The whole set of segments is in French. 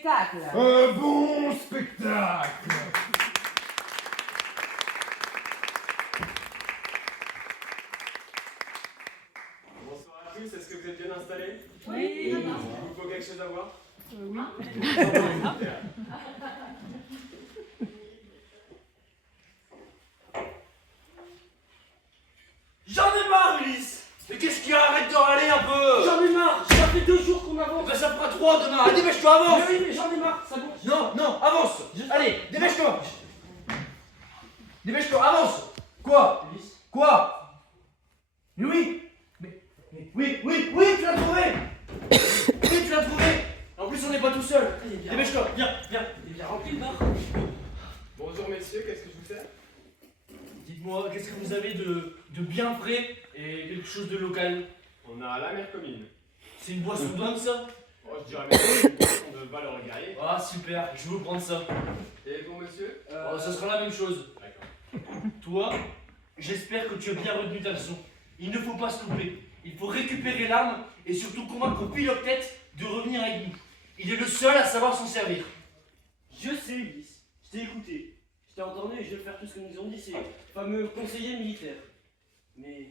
spectacle. Un bon spectacle. Bonsoir à tous, est-ce que vous êtes bien installés? Oui. Il vous faut quelque chose à voir? Oui. J'en ai marre, Ulysse! Mais qu'est-ce qu'il y a? Arrête de râler un peu! J'en ai marre! Ça fait 2 jours qu'on avance! Ben ça fera 3 demain! Allez, dépêche-toi, avance! Mais oui, mais j'en ai marre, ça bouge! Non, non, avance! Allez, dépêche-toi! Dépêche-toi, avance! Quoi? Ulysse? Quoi? Mais oui! Oui, tu l'as trouvé! Oui, tu l'as trouvé! En plus, on n'est pas tout seul! Dépêche-toi, viens! Il est bien rempli le bar! Bonjour messieurs, qu'est-ce que je vous sers? Dites-moi, qu'est-ce que vous avez de bien frais et quelque chose de local? On a la mer commune. C'est une boisson d'homme, ça? Oh, je dirais même que c'est une boisson de valeur guerrier. Ah, super, je veux prendre ça. Et vous monsieur? Oh, ça sera la même chose. D'accord. Toi, j'espère que tu as bien retenu ta leçon. Il ne faut pas se louper. Il faut récupérer l'arme et surtout convaincre Philoctète de revenir avec nous. Il est le seul à savoir s'en servir. Je sais, Ulysse. Je t'ai écouté. Je t'ai entendu et je vais faire tout ce que nous ont dit ces fameux conseillers militaires. Mais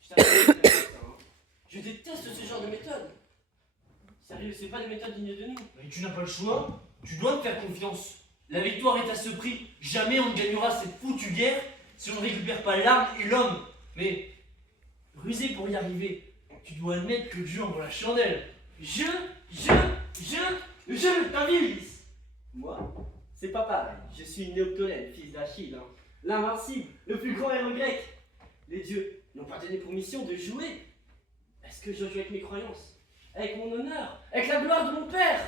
je t'arrête de ça, hein. Je déteste ce genre de méthode. Sérieux, c'est pas des méthodes dignes de nous. Mais tu n'as pas le choix. Tu dois me faire confiance. La victoire est à ce prix. Jamais on ne gagnera cette foutue guerre si on ne récupère pas l'arme et l'homme. Mais rusé pour y arriver, tu dois admettre que Dieu envoie la chandelle. Je t'as vu, Ulysse? Moi, c'est pas pareil. Je suis Néoptolème, fils d'Achille, hein. L'invincible, le plus grand héros grec. Les dieux n'ont pas donné pour mission de jouer. Est-ce que je joue avec mes croyances? Avec mon honneur? Avec la gloire de mon père?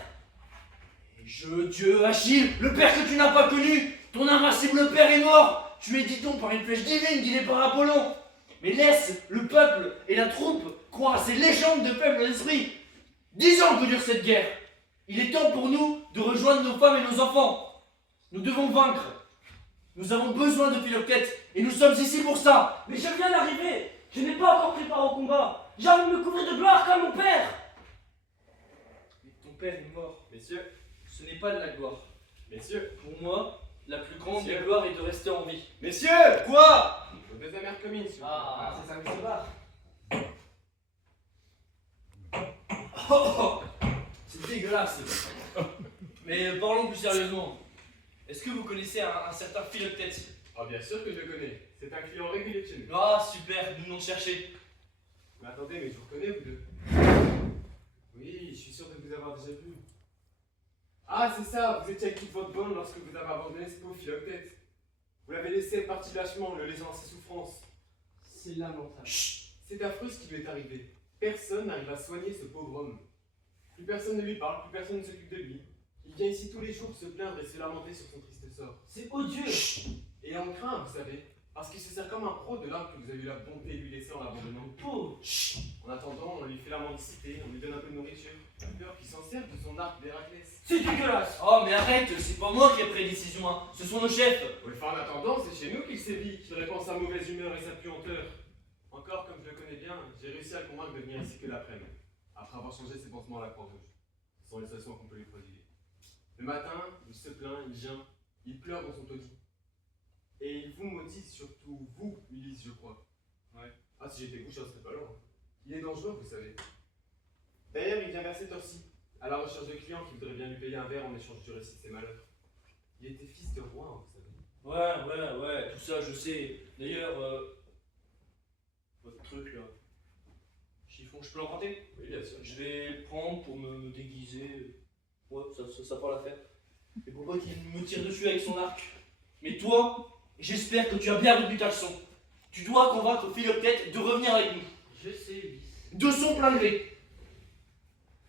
Et Dieu, Achille, le père que tu n'as pas connu, ton invincible père est mort. Tu es, dit-on, par une flèche divine guidée par Apollon. Mais laisse le peuple et la troupe croire à ces légendes de faibles esprits. 10 ans que dure cette guerre. Il est temps pour nous de rejoindre nos femmes et nos enfants. Nous devons vaincre. Nous avons besoin de Philoctète et nous sommes ici pour ça. Mais je viens d'arriver. Je n'ai pas encore préparé au combat. J'ai envie de me couvrir de gloire comme mon père. Mais ton père est mort. Messieurs, Ce n'est pas de la gloire. messieurs, Pour moi, la plus grande des Monsieur. gloires est de rester en vie. messieurs! Quoi? Au deux mer commune, s'il vous plaît. Ah, C'est ça que se barre. Oh, c'est dégueulasse. Mais parlons plus sérieusement. Est-ce que vous connaissez un certain Philoctète? Ah bien sûr que je le connais. C'est un client régulier de chez nous. Ah, super, nous l'avons cherché. Mais attendez, mais je vous reconnais, vous deux. Oui, je suis sûr de vous avoir déjà vu. Ah, c'est ça, vous étiez avec toute votre bande lorsque vous avez abandonné ce pauvre Philoctète. Vous l'avez laissé partir lâchement, le laissant à ses souffrances. C'est lamentable. Chut! C'est affreux ce qui lui est arrivé. Personne n'arrive à soigner ce pauvre homme. Plus personne ne lui parle, plus personne ne s'occupe de lui. Il vient ici tous les jours se plaindre et se lamenter sur son triste sort. C'est odieux. Et on craint, vous savez, parce qu'il se sert comme un pro de l'arme que vous avez eu la bonté de lui laisser en l'abandonnant. Pauvre. En attendant, on lui fait la mendicité, on lui donne un peu de nourriture. La peur qu'il s'en serve de son arc d'Héraclès. C'est dégueulasse. Oh, mais arrête, c'est pas moi qui ai pris la décision, hein. Ce sont nos chefs. Oui, enfin, en attendant, c'est chez nous qu'il sévit, qu'il répand sa mauvaise humeur et sa puanteur. Encore, comme je le connais bien, j'ai réussi à le convaincre de venir ici que l'après-midi, après avoir changé ses pansements à la Croix-Rouge. Ce sont les solutions qu'on peut lui prodiguer. Le matin, il se plaint, il gêne, il pleure dans son taudis. Et il vous maudit, surtout vous, Ulysse, je crois. Ouais. Ah, si j'étais vous, je serais pas loin. Il est dangereux, vous savez. D'ailleurs, il vient vers cette heure-ci, à la recherche de clients qui voudraient bien lui payer un verre en échange du récit de ses malheurs. Il était fils de roi, hein, vous savez. Ouais, tout ça, je sais. D'ailleurs, votre truc là, chiffon, je peux l'emprunter? Oui, bien sûr. Je vais le prendre pour me déguiser. Ouais, ça fera l'affaire. Et pour pas qu'il me tire dessus avec son arc. Mais toi, j'espère que tu as bien retenu ta leçon. Tu dois convaincre Philoctète de revenir avec nous. Je sais, Ulysse. De son plein gré.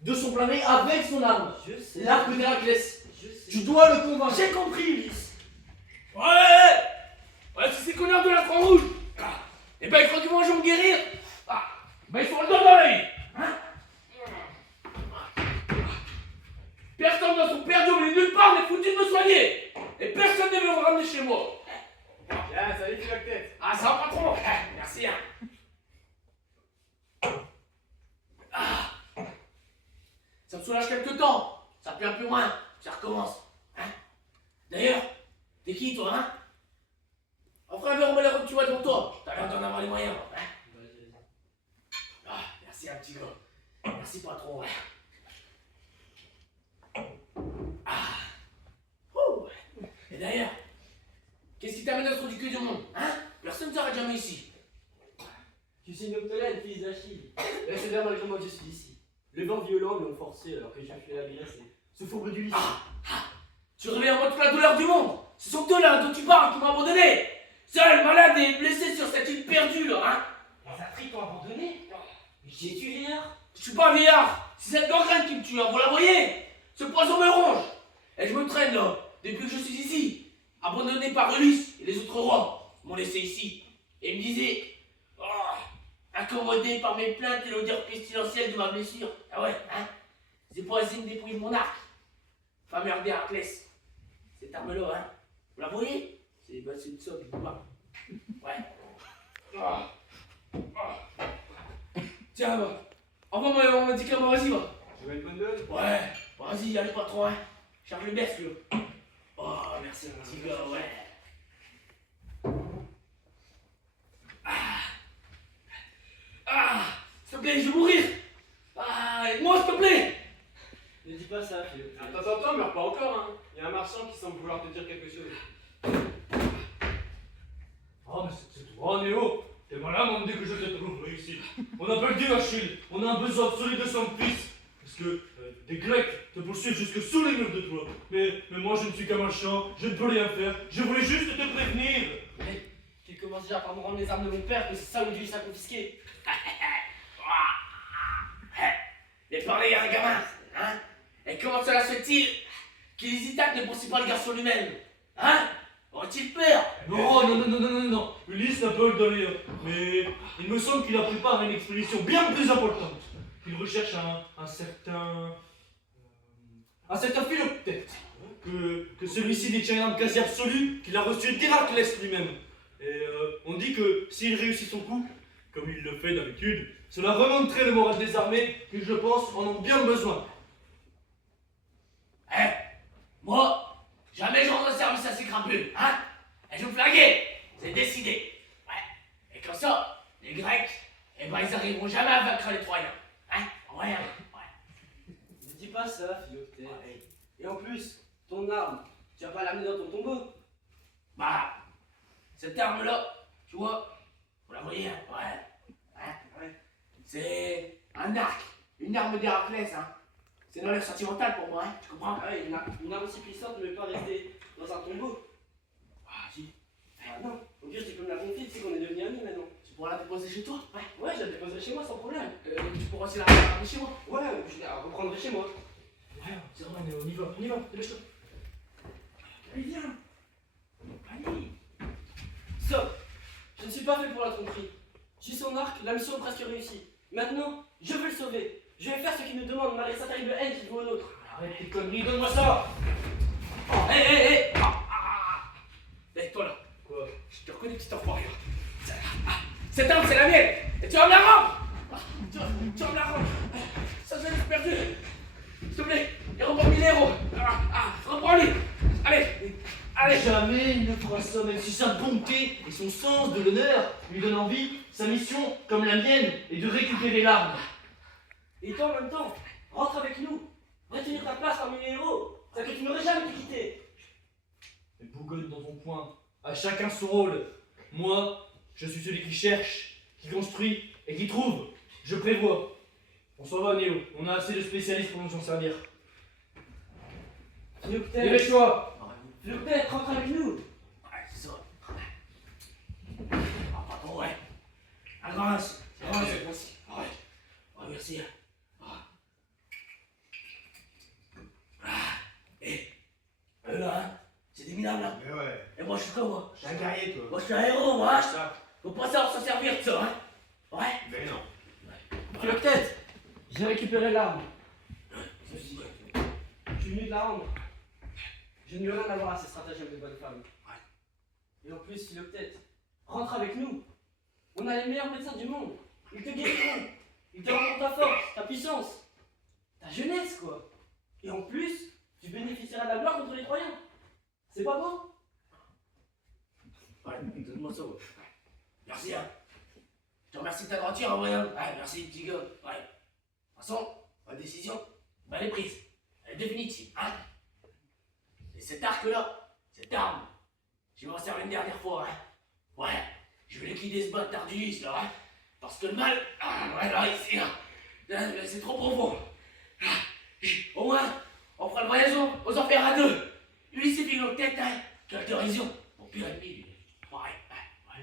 De son plein gré avec son arme. Je sais. L'arc d'Héraclès. Je sais. Tu dois le convaincre. J'ai compris, Ulysse. Ouais, si c'est connards de la Croix-Rouge, et ben il faut qu'ils vont me guérir. Ben il faut le donner. Hein? Personne dans son père Dieu nulle part n'est foutu de me soigner. Et personne ne veut me ramener chez moi. Bien, salut Philoctète. Ah, ça va pas trop. Merci. Hein. Ça me soulage quelque temps. ça plaît un peu moins, ça recommence. Hein? D'ailleurs, t'es qui toi, hein? Enfin, un verre au malheureux que tu vois devant toi, t'as l'air d'en avoir les moyens, hein? Vas-y. Ah, merci un petit gars. Merci patron. Ouais. Ah. Ouh. Et d'ailleurs, qu'est-ce qui t'amène à ce trou du cul du monde, hein? Personne ne t'arrête jamais ici. Je suis Néoptolène, fils d'Achille. Et c'est bien malgré moi que je suis ici. Le vent violent m'ont forcé alors que j'ai fait la graisse et se fourbe du lit. Tu reviens en mode toute la douleur du monde. Ce sont eux-là dont tu parles qui m'ont abandonné. Seul, malade et blessé sur cette île perdue, là, hein? Les Afriques t'ont abandonné. Mais qui es-tu, vieillard? Je suis pas un vieillard. C'est cette gangrène qui me tue, hein, vous la voyez? Ce poison me ronge. Et je me traîne, là, depuis que je suis ici. Abandonné par Ulysse et les autres rois m'ont laissé ici. Et me disaient, oh, incommodé par mes plaintes et l'odeur pestilentielle de ma blessure. Ah ouais, hein? C'est pour essayer de dépouiller mon arc. Fameux arc d'Héraclès. Cette arme-là, hein? Vous la voyez? C'est de ça du bois. Ouais. Ah. Ah. Tiens, bah. Envoie-moi mon médicament, vas-y, va. Tu veux une bonne dose? Ouais. Vas-y, allez pas trop, hein. Charge le berce, là. Oh, merci, mon petit gars, ouais. Ah, s'il te plaît, je vais mourir. Ah, aide-moi, s'il te plaît. Ne dis pas ça, Philo. Attends, meurs pas encore, hein. Il y a un marchand qui semble vouloir te dire quelque chose. Oh, mais c'est toi, Néo. Tes malins m'ont dit que je te trouverais ici. On appelle Dieu Achille. On a un besoin absolu de son fils. Parce que des Grecs te poursuivent jusque sous les murs de Troie. Mais moi, je ne suis qu'un marchand. Je ne peux rien faire. Je voulais juste te prévenir. Mais tu commences déjà par me rendre les armes de mon père que c'est ça où Dieu a confisqué. Mais parlez à un gamin, hein? Et comment cela se fait-il qu'il hésita ne poursuit pas le garçon lui-même? Hein? Aurait-il peur? Non. Ulysse n'a pas le d'aller. Mais il me semble qu'il a préparé une expédition bien plus importante. Il recherche un certain Philoctète. Que celui-ci détient une arme quasi absolue qu'il a reçue d'Héraclès lui-même. Et on dit que s'il réussit son coup, comme il le fait d'habitude, cela remonterait le moral des armées qui, je pense, en ont bien besoin. Moi, jamais je rendrai service à ces crapuleux, hein? Et je me flaguer, c'est décidé. Ouais. Et comme ça, les Grecs, eh ben ils arriveront jamais à vaincre les Troyens. Hein? Rien. Ouais. Ne dis pas ça, Philoctète. Et en plus, ton arme, tu vas pas l'amener dans ton tombeau. Bah, cette arme-là, tu vois, vous la voyez, hein? Ouais. C'est un arc, une arme d'Héraclès, hein? C'est une valeur sentimentale pour moi, hein? Tu comprends? Ah ouais, une arme aussi puissante ne peut pas rester dans un tombeau. Ah, si. Ah non, au pire, tu peux me la confier, tu sais qu'on est devenus amis maintenant. Tu pourras la déposer chez toi? Ouais, je la déposerai chez moi sans problème. Tu pourras aussi la ramener chez moi? Ouais, je la reprendrai chez moi. C'est vrai, on y va, dépêche-toi. Allez, viens. Allez. Stop. Je ne suis pas fait pour la tromperie. Je suis son arc, la mission est presque réussie. Maintenant, je veux le sauver. Je vais faire ce qu'il me demande malgré sa terrible haine qui vaut au nôtre. Arrête tes conneries, donne-moi ça. Hé! Hé, toi là! Quoi? Je te reconnais, petit enfoiré! Cette arme, c'est la mienne! Et tu vas me la rendre! Tu vas me la rendre! Ça, je l'ai perdu! S'il te plaît, il reprend 1000 euros! Reprends-lui! Allez! Jamais il ne fera ça, même si sa bonté et son sens de l'honneur lui donnent envie. Sa mission, comme la mienne, est de récupérer l'arme. Et toi, en même temps, rentre avec nous. Retenir ta place parmi les héros. C'est que tu n'aurais jamais pu quitter. Et bougonne dans ton coin. À chacun son rôle. Moi, je suis celui qui cherche, qui construit et qui trouve. Je prévois. On s'en va, Néo. On a assez de spécialistes pour nous en servir. Philoctète, Dépêche-toi. Philoctète, rentre avec nous. Ouais, c'est ça! Pardon, ouais! Avance! Merci! Ouais, merci! Et eux là, hein, c'est des minables là. Mais ouais, Et moi je suis quoi moi? je suis un guerrier, toi. Moi je suis un héros, moi. Ça. Faut pas savoir s'en servir de ça, hein. Ouais. Mais non. Philoctète, j'ai récupéré l'arme. Ceci. Je suis venu de la rendre. Je n'ai rien à voir à ces stratagèmes de bonne femme. Et en plus, Philoctète, rentre avec nous. On a les meilleurs médecins du monde. Ils te guériront. Ils te rendront ta force, ta puissance, ta jeunesse, quoi. Et en plus, tu bénéficieras de la gloire contre les Troyens. C'est pas beau? Ouais, donne-moi ça, ouais. Merci, hein. Je te remercie de ta droiture, en vrai, hein. Ouais, merci, petit gars. Ouais. De toute façon, ma décision, bah, elle est prise. Elle est définitive, hein. Et cet arc-là, cette arme, je vais m'en servir une dernière fois, hein. Ouais, je vais liquider ce bâtard d'Ulysse, là, hein. Parce que le mal, ouais, là, ici, là, c'est trop profond. Au moins, on fera le voyage aux enfers à deux. Ulysse et Philoctète, hein. Quelle dérision. Mon pire ennemi, lui. Ouais.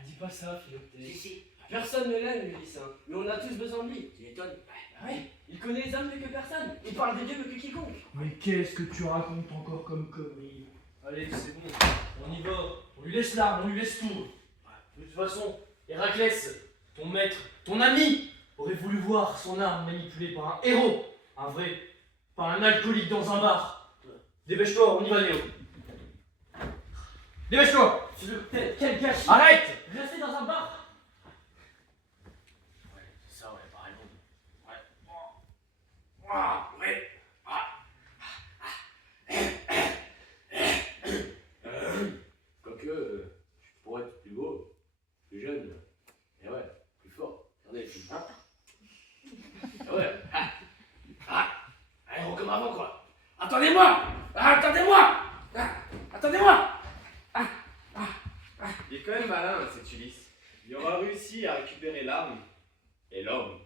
Dis pas ça, Philoctète. Si. Personne ne l'aime, Ulysse, hein. Mais on a tous besoin de lui. Tu m'étonnes. Ouais, il connaît les hommes mieux que personne. Il parle des dieux mieux que quiconque. Mais qu'est-ce que tu racontes encore comme conneries? Allez, c'est bon, on y va. On lui laisse l'arme, on lui laisse tout. De toute façon, Héraclès, ton maître, ton ami, aurait voulu voir son arme manipulée par un héros. Un vrai, pas un alcoolique dans un bar. Dépêche-toi, on y va, Néo. Dépêche-toi. Philoctète, quel gâchis. Arrête. Rester dans un bar. Ouais, c'est ça, ouais, pareil. Ouais. Ouais. Quoique, je pourrais être plus beau, plus jeune, et ouais, plus fort. Regardez, ouais. Allez, comme avant, quoi. Attendez-moi. Attendez-moi. Il est quand même malin, cet Ulysse. Il aura réussi à récupérer l'arme et l'homme.